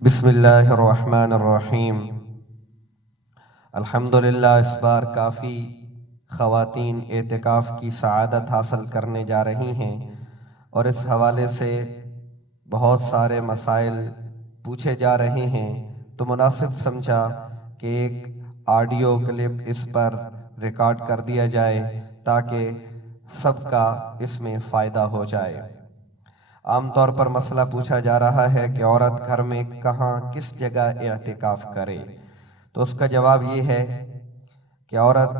بسم اللہ الرحمن الرحیم۔ الحمدللہ اس بار کافی خواتین اعتکاف کی سعادت حاصل کرنے جا رہی ہیں، اور اس حوالے سے بہت سارے مسائل پوچھے جا رہے ہیں، تو مناسب سمجھا کہ ایک آڈیو کلپ اس پر ریکارڈ کر دیا جائے تاکہ سب کا اس میں فائدہ ہو جائے۔ عام طور پر مسئلہ پوچھا جا رہا ہے کہ عورت گھر میں کہاں کس جگہ اعتکاف کرے، تو اس کا جواب یہ ہے کہ عورت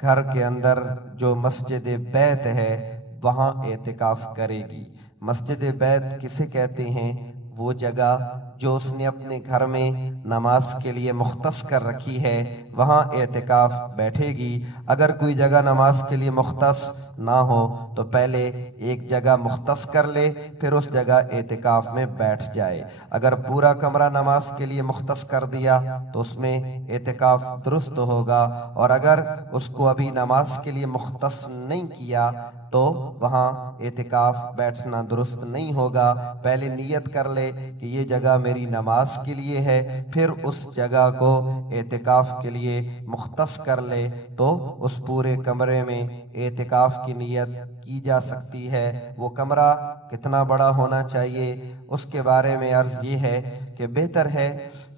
گھر کے اندر جو مسجد بیت ہے وہاں اعتکاف کرے گی۔ مسجد بیت کسے کہتے ہیں؟ وہ جگہ جو اس نے اپنے گھر میں نماز کے لیے مختص کر رکھی ہے، وہاں اعتکاف بیٹھے گی۔ اگر کوئی جگہ نماز کے لیے مختص نہ ہو تو پہلے ایک جگہ مختص کر لے، پھر اس جگہ اعتکاف میں بیٹھ جائے۔ اگر پورا کمرہ نماز کے لیے مختص کر دیا تو اس میں اعتکاف درست ہوگا، اور اگر اس کو ابھی نماز کے لیے مختص نہیں کیا تو وہاں اعتکاف بیٹھنا درست نہیں ہوگا۔ پہلے نیت کر لے کہ یہ جگہ میری نماز کے لیے ہے، پھر اس جگہ کو اعتکاف کے لیے مختص کر لے تو اس پورے کمرے میں اعتکاف کی نیت کی جا سکتی ہے۔ وہ کمرہ کتنا بڑا ہونا چاہیے، اس کے بارے میں عرض یہ ہے کہ بہتر ہے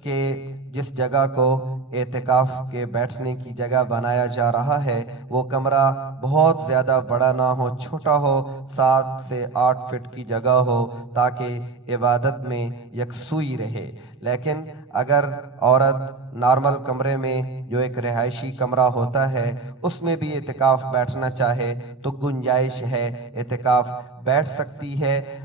کہ جس جگہ کو اعتکاف کے بیٹھنے کی جگہ بنایا جا رہا ہے وہ کمرہ بہت زیادہ بڑا نہ ہو، چھوٹا ہو، 7 سے 8 فٹ کی جگہ ہو تاکہ عبادت میں یکسوئی رہے۔ لیکن اگر عورت نارمل کمرے میں جو ایک رہائشی کمرہ ہوتا ہے اس میں بھی اعتکاف بیٹھنا چاہے تو گنجائش ہے، اعتکاف بیٹھ سکتی ہے۔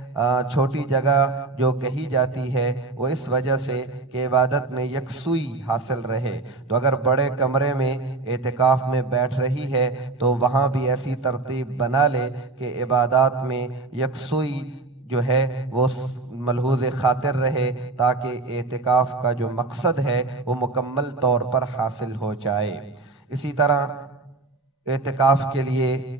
چھوٹی جگہ جو کہی جاتی ہے وہ اس وجہ سے کہ عبادت میں یکسوئی حاصل رہے، تو اگر بڑے کمرے میں اعتکاف میں بیٹھ رہی ہے تو وہاں بھی ایسی ترتیب بنا لے کہ عبادات میں یکسوئی جو ہے وہ ملحوظ خاطر رہے تاکہ اعتکاف کا جو مقصد ہے وہ مکمل طور پر حاصل ہو جائے۔ اسی طرح اعتکاف کے لیے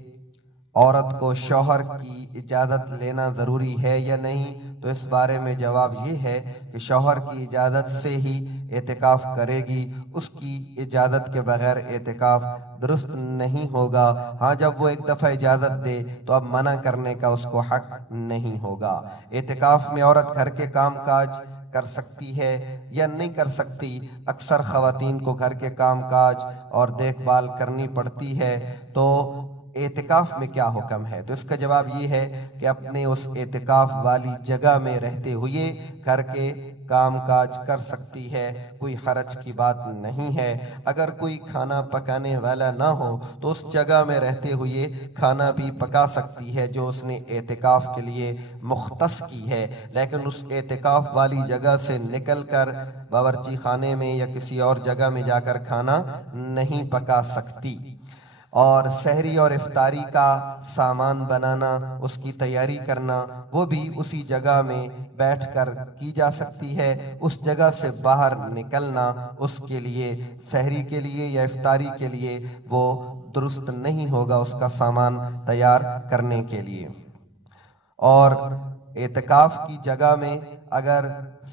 عورت کو شوہر کی اجازت لینا ضروری ہے یا نہیں، تو اس بارے میں جواب یہ ہے کہ شوہر کی اجازت سے ہی اعتکاف کرے گی، اس کی اجازت کے بغیر اعتکاف درست نہیں ہوگا۔ ہاں، جب وہ ایک دفعہ اجازت دے تو اب منع کرنے کا اس کو حق نہیں ہوگا۔ اعتکاف میں عورت گھر کے کام کاج کر سکتی ہے یا نہیں کر سکتی؟ اکثر خواتین کو گھر کے کام کاج اور دیکھ بھال کرنی پڑتی ہے، تو اعتکاف میں کیا حکم ہے؟ تو اس کا جواب یہ ہے کہ اپنے اس اعتکاف والی جگہ میں رہتے ہوئے گھر کے کام کاج کر سکتی ہے، کوئی حرج کی بات نہیں ہے۔ اگر کوئی کھانا پکانے والا نہ ہو تو اس جگہ میں رہتے ہوئے کھانا بھی پکا سکتی ہے جو اس نے اعتکاف کے لیے مختص کی ہے، لیکن اس اعتکاف والی جگہ سے نکل کر باورچی خانے میں یا کسی اور جگہ میں جا کر کھانا نہیں پکا سکتی۔ اور سحری اور افطاری کا سامان بنانا، اس کی تیاری کرنا، وہ بھی اسی جگہ میں بیٹھ کر کی جا سکتی ہے۔ اس جگہ سے باہر نکلنا اس کے لیے سحری کے لیے یا افطاری کے لیے وہ درست نہیں ہوگا اس کا سامان تیار کرنے کے لیے۔ اور اعتکاف کی جگہ میں اگر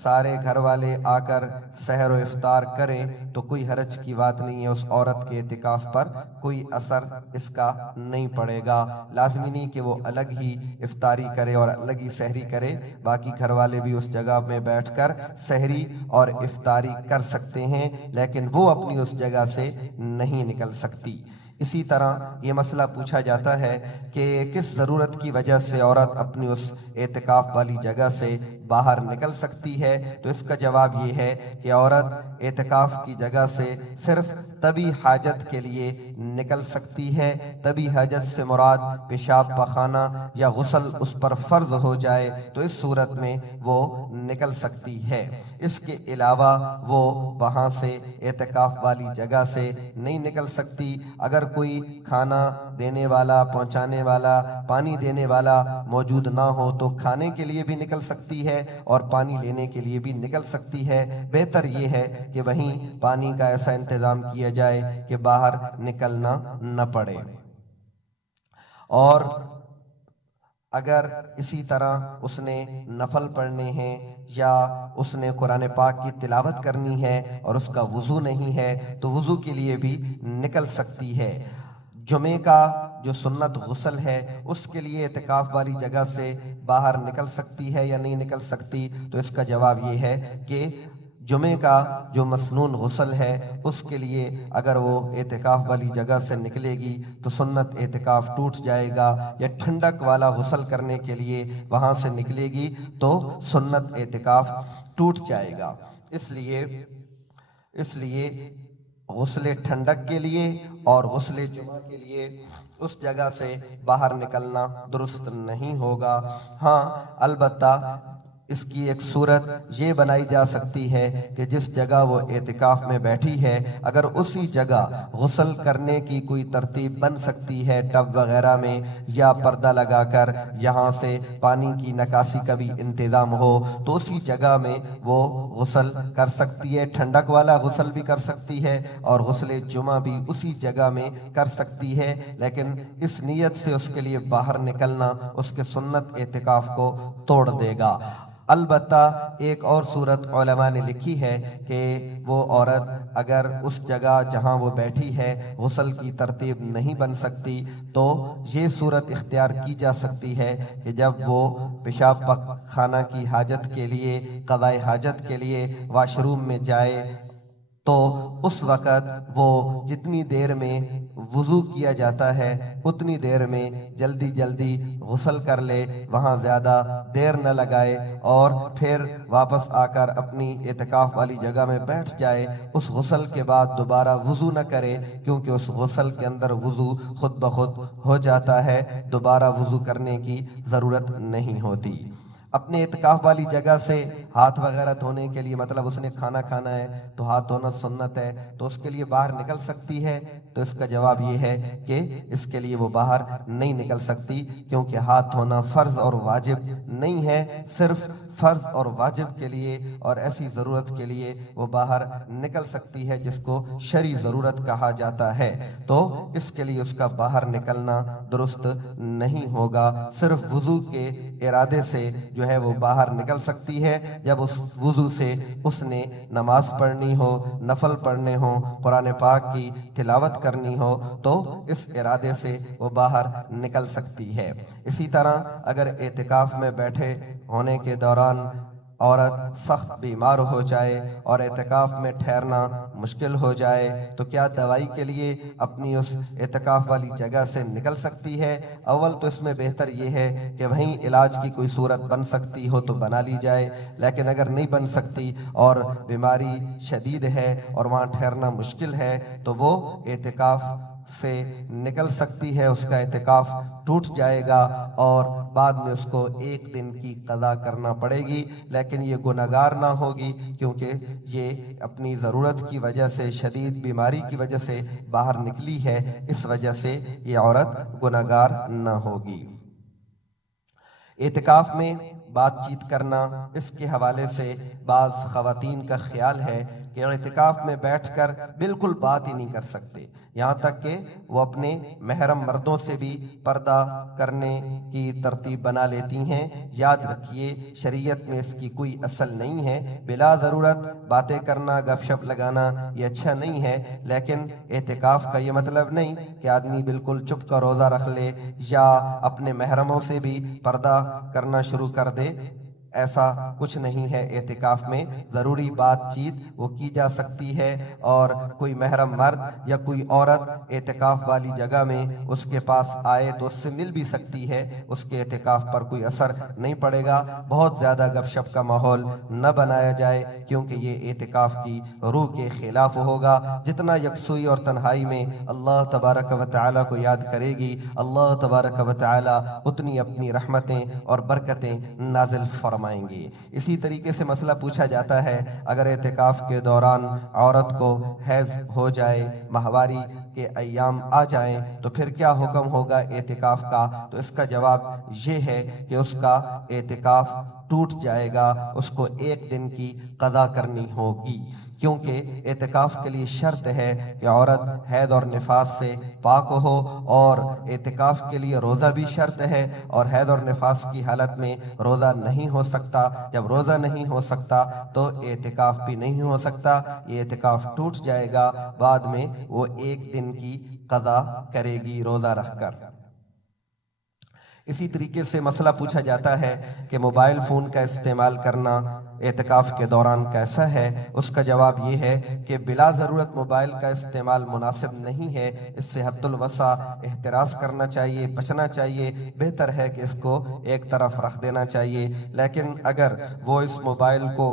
سارے گھر والے آ کر سحر و افطار کریں تو کوئی حرج کی بات نہیں ہے، اس عورت کے اعتکاف پر کوئی اثر اس کا نہیں پڑے گا۔ لازمی نہیں کہ وہ الگ ہی افطاری کرے اور الگ ہی سحری کرے، باقی گھر والے بھی اس جگہ میں بیٹھ کر سحری اور افطاری کر سکتے ہیں، لیکن وہ اپنی اس جگہ سے نہیں نکل سکتی۔ اسی طرح یہ مسئلہ پوچھا جاتا ہے کہ کس ضرورت کی وجہ سے عورت اپنی اس اعتکاف والی جگہ سے باہر نکل سکتی ہے، تو اس کا جواب یہ ہے کہ عورت اعتکاف کی جگہ سے صرف تبھی حاجت کے لیے نکل سکتی ہے، تبھی حاجت سے مراد پیشاب پخانہ یا غسل اس پر فرض ہو جائے تو اس صورت میں وہ نکل سکتی ہے۔ اس کے علاوہ وہ وہاں سے اعتکاف والی جگہ سے نہیں نکل سکتی۔ اگر کوئی کھانا دینے والا، پہنچانے والا، پانی دینے والا موجود نہ ہو تو کھانے کے لیے بھی نکل سکتی ہے اور پانی لینے کے لیے بھی نکل سکتی ہے۔ بہتر یہ ہے کہ وہیں پانی کا ایسا انتظام کیا جائے کہ باہر نکلنا نہ پڑے۔ اور اگر اسی طرح اس نے نفل پڑھنے ہیں یا اس نے قرآن پاک کی تلاوت کرنی ہے اور اس کا وضو نہیں ہے تو وضو کے لیے بھی نکل سکتی ہے۔ جمعے کا جو سنت غسل ہے اس کے لیے اعتکاف والی جگہ سے باہر نکل سکتی ہے یا نہیں نکل سکتی؟ تو اس کا جواب یہ ہے کہ جمعے کا جو مسنون غسل ہے اس کے لیے اگر وہ اعتکاف والی جگہ سے نکلے گی تو سنت اعتکاف ٹوٹ جائے گا، یا ٹھنڈک والا غسل کرنے کے لیے وہاں سے نکلے گی تو سنت اعتکاف ٹوٹ جائے گا۔ اس لیے غسل ٹھنڈک کے لیے اور غسل جمعہ کے لیے اس جگہ سے باہر نکلنا درست نہیں ہوگا۔ ہاں البتہ اس کی ایک صورت یہ بنائی جا سکتی ہے کہ جس جگہ وہ اعتکاف میں بیٹھی ہے اگر اسی جگہ غسل کرنے کی کوئی ترتیب بن سکتی ہے، ٹب وغیرہ میں یا پردہ لگا کر یہاں سے پانی کی نکاسی کا بھی انتظام ہو تو اسی جگہ میں وہ غسل کر سکتی ہے، ٹھنڈک والا غسل بھی کر سکتی ہے اور غسل جمعہ بھی اسی جگہ میں کر سکتی ہے، لیکن اس نیت سے اس کے لیے باہر نکلنا اس کے سنت اعتکاف کو توڑ دے گا۔ البتہ ایک اور صورت علماء نے لکھی ہے کہ وہ عورت اگر اس جگہ جہاں وہ بیٹھی ہے غسل کی ترتیب نہیں بن سکتی تو یہ صورت اختیار کی جا سکتی ہے کہ جب وہ پیشاب خانہ کی حاجت کے لیے، قضاء حاجت کے لیے واش روم میں جائے تو اس وقت وہ جتنی دیر میں وضو کیا جاتا ہے اتنی دیر میں جلدی جلدی غسل کر لے، وہاں زیادہ دیر نہ لگائے اور پھر واپس آ کر اپنی اعتکاف والی جگہ میں بیٹھ جائے۔ اس غسل کے بعد دوبارہ وضو نہ کرے کیونکہ اس غسل کے اندر وضو خود بخود ہو جاتا ہے، دوبارہ وضو کرنے کی ضرورت نہیں ہوتی۔ اپنے اعتکاف والی جگہ سے ہاتھ وغیرہ دھونے کے لیے، مطلب اس نے کھانا کھانا ہے تو ہاتھ دھونا سنت ہے تو اس کے لیے باہر نکل سکتی ہے؟ تو اس کا جواب یہ ہے کہ اس کے لیے وہ باہر نہیں نکل سکتی کیونکہ ہاتھ دھونا فرض اور واجب نہیں ہے، صرف فرض اور واجب کے لیے اور ایسی ضرورت کے لیے وہ باہر نکل سکتی ہے جس کو شرعی ضرورت کہا جاتا ہے، تو اس کے لیے اس کا باہر نکلنا درست نہیں ہوگا۔ صرف وضو کے ارادے سے جو ہے وہ باہر نکل سکتی ہے، جب اس وضو سے اس نے نماز پڑھنی ہو، نفل پڑھنے ہو، قرآن پاک کی تلاوت کرنی ہو تو اس ارادے سے وہ باہر نکل سکتی ہے۔ اسی طرح اگر اعتکاف میں بیٹھے ہونے کے دوران عورت سخت بیمار ہو جائے اور اعتکاف میں ٹھہرنا مشکل ہو جائے تو کیا دوائی کے لیے اپنی اس اعتکاف والی جگہ سے نکل سکتی ہے؟ اول تو اس میں بہتر یہ ہے کہ وہیں علاج کی کوئی صورت بن سکتی ہو تو بنا لی جائے، لیکن اگر نہیں بن سکتی اور بیماری شدید ہے اور وہاں ٹھہرنا مشکل ہے تو وہ اعتکاف سے نکل سکتی ہے، اس کا اعتکاف ٹوٹ جائے گا اور بعد میں اس کو ایک دن کی قضا کرنا پڑے گی، لیکن یہ گناہگار نہ ہوگی کیونکہ یہ اپنی ضرورت کی وجہ سے، شدید بیماری کی وجہ سے باہر نکلی ہے، اس وجہ سے یہ عورت گناہگار نہ ہوگی۔ اعتکاف میں بات چیت کرنا، اس کے حوالے سے بعض خواتین کا خیال ہے کہ اعتکاف میں بیٹھ کر بالکل بات ہی نہیں کر سکتے، یہاں تک کہ وہ اپنے محرم مردوں سے بھی پردہ کرنے کی ترتیب بنا لیتی ہیں۔ یاد رکھیے شریعت میں اس کی کوئی اصل نہیں ہے، بلا ضرورت باتیں کرنا، گپ شپ لگانا یہ اچھا نہیں ہے، لیکن اعتکاف کا یہ مطلب نہیں کہ آدمی بالکل چپ کا روزہ رکھ لے یا اپنے محرموں سے بھی پردہ کرنا شروع کر دے، ایسا کچھ نہیں ہے۔ اعتکاف میں ضروری بات چیت وہ کی جا سکتی ہے اور کوئی محرم مرد یا کوئی عورت اعتکاف والی جگہ میں اس کے پاس آئے تو اس سے مل بھی سکتی ہے، اس کے اعتکاف پر کوئی اثر نہیں پڑے گا۔ بہت زیادہ گپ شپ کا ماحول نہ بنایا جائے کیونکہ یہ اعتکاف کی روح کے خلاف ہوگا۔ جتنا یکسوئی اور تنہائی میں اللہ تبارک و تعالیٰ کو یاد کرے گی، اللہ تبارک و تعالیٰ اتنی اپنی رحمتیں اور برکتیں نازل فرمائیں گے۔ اسی طریقے سے مسئلہ پوچھا جاتا ہے اگر اعتکاف کے دوران عورت کو حیض ہو جائے، ماہواری کے ایام آ جائیں تو پھر کیا حکم ہوگا اعتکاف کا؟ تو اس کا جواب یہ ہے کہ اس کا اعتکاف ٹوٹ جائے گا، اس کو ایک دن کی قضا کرنی ہوگی، کیونکہ اعتکاف کے لیے شرط ہے کہ عورت حیض اور نفاس سے پاک ہو، اور اعتکاف کے لیے روزہ بھی شرط ہے، اور حیض اور نفاس کی حالت میں روزہ نہیں ہو سکتا۔ جب روزہ نہیں ہو سکتا تو اعتکاف بھی نہیں ہو سکتا، یہ اعتکاف ٹوٹ جائے گا، بعد میں وہ ایک دن کی قضا کرے گی روزہ رکھ کر۔ اسی طریقے سے مسئلہ پوچھا جاتا ہے کہ موبائل فون کا استعمال کرنا اعتکاف کے دوران کیسا ہے؟ اس کا جواب یہ ہے کہ بلا ضرورت موبائل کا استعمال مناسب نہیں ہے، اس سے حد الوسع احتراز کرنا چاہیے، بچنا چاہیے، بہتر ہے کہ اس کو ایک طرف رکھ دینا چاہیے۔ لیکن اگر وہ اس موبائل کو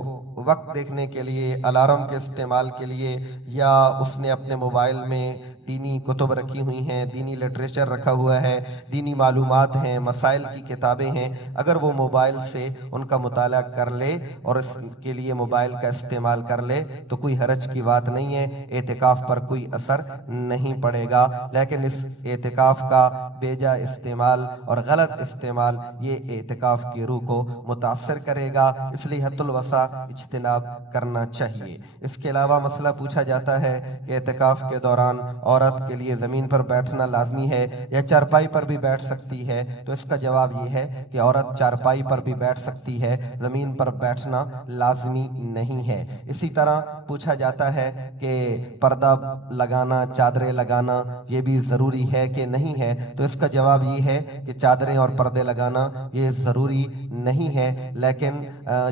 وقت دیکھنے کے لیے، الارم کے استعمال کے لیے، یا اس نے اپنے موبائل میں دینی کتب رکھی ہوئی ہیں، دینی لٹریچر رکھا ہوا ہے، دینی معلومات ہیں، مسائل کی کتابیں ہیں، اگر وہ موبائل سے ان کا مطالعہ کر لے اور اس کے لیے موبائل کا استعمال کر لے تو کوئی حرج کی بات نہیں ہے، اعتکاف پر کوئی اثر نہیں پڑے گا۔ لیکن اس اعتکاف کا بیجا استعمال اور غلط استعمال یہ اعتکاف کی روح کو متاثر کرے گا، اس لیے حد الوسع اجتناب کرنا چاہیے۔ اس کے علاوہ مسئلہ پوچھا جاتا ہے کہ اعتکاف کے دوران عورت کے لیے زمین پر بیٹھنا لازمی ہے یا چارپائی پر بھی بیٹھ سکتی ہے؟ تو اس کا جواب یہ ہے کہ عورت چارپائی پر بھی بیٹھ سکتی ہے، زمین پر بیٹھنا لازمی نہیں ہے۔ اسی طرح پوچھا جاتا ہے کہ پردہ لگانا، چادریں لگانا یہ بھی ضروری ہے کہ نہیں ہے؟ تو اس کا جواب یہ ہے کہ چادریں اور پردے لگانا یہ ضروری نہیں ہے، لیکن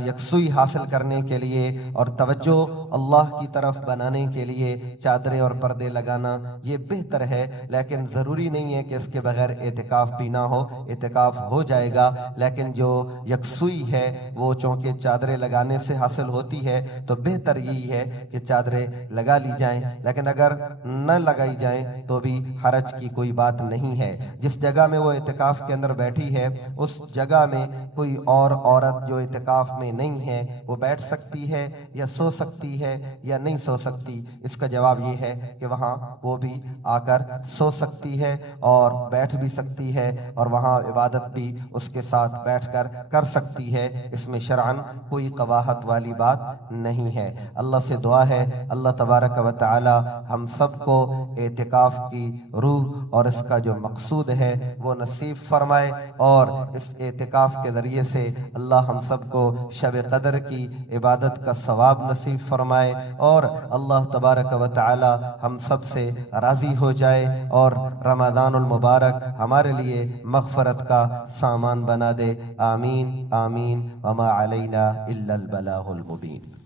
یکسوئی حاصل کرنے کے لیے اور توجہ اللہ کی طرف بنانے کے لیے چادریں اور پردے لگانا یہ بہتر ہے، لیکن ضروری نہیں ہے کہ اس کے بغیر اعتکاف بھی نہ ہو، اعتکاف ہو جائے گا۔ لیکن جو یکسوئی ہے وہ چونکہ چادریں لگانے سے حاصل ہوتی ہے تو بہتر یہی ہے کہ چادریں لگا لی جائیں، لیکن اگر نہ لگائی جائیں تو بھی حرج کی کوئی بات نہیں ہے۔ جس جگہ میں وہ اعتکاف کے اندر بیٹھی ہے اس جگہ میں کوئی اور عورت جو اعتکاف میں نہیں ہے وہ بیٹھ سکتی ہے یا سو سکتی ہے یا نہیں سو سکتی؟ اس کا جواب یہ ہے کہ وہاں وہ بھی آ کر سو سکتی ہے اور بیٹھ بھی سکتی ہے، اور وہاں عبادت بھی اس کے ساتھ بیٹھ کر کر سکتی ہے، اس میں شرعاً کوئی قباحت والی بات نہیں ہے۔ اللہ سے دعا ہے اللہ تبارک و تعالی ہم سب کو اعتکاف کی روح اور اس کا جو مقصود ہے وہ نصیب فرمائے، اور اس اعتکاف کے ذریعے سے اللہ ہم سب کو شب قدر کی عبادت کا ثواب نصیب فرمائے، اور اللہ تبارک و تعالی ہم سب سے راضی ہو جائے اور رمضان المبارک ہمارے لیے مغفرت کا سامان بنا دے۔ آمین آمین وما علینا الا البلاغ المبین۔